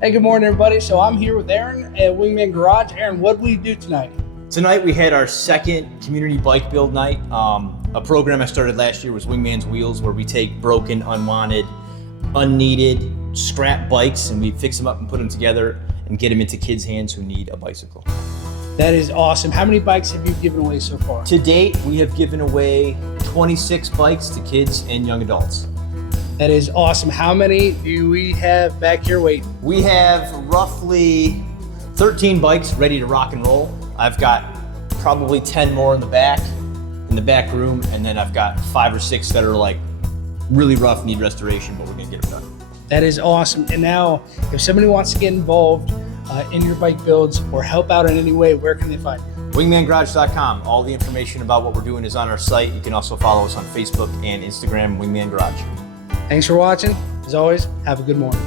Hey, good morning, everybody. So I'm here with Aaron at Wingman Garage. Aaron, what did we do tonight? Tonight we had our second community bike build night. A program I started last year was Wingman's Wheels, where we take broken, unwanted, unneeded scrap bikes and we fix them up and put them together and get them into kids' hands who need a bicycle. That is awesome. How many bikes have you given away so far? To date, we have given away 26 bikes to kids and young adults. That is awesome. How many do we have back here waiting? We have roughly 13 bikes ready to rock and roll. I've got probably 10 more in the back room, and then I've got 5 or 6 that are like really rough, need restoration, but we're gonna get them done. That is awesome. And now, if somebody wants to get involved in your bike builds or help out in any way, where can they find you? Wingmangarage.com. All the information about what we're doing is on our site. You can also follow us on Facebook and Instagram, Wingman Garage. Thanks for watching. As always, have a good morning.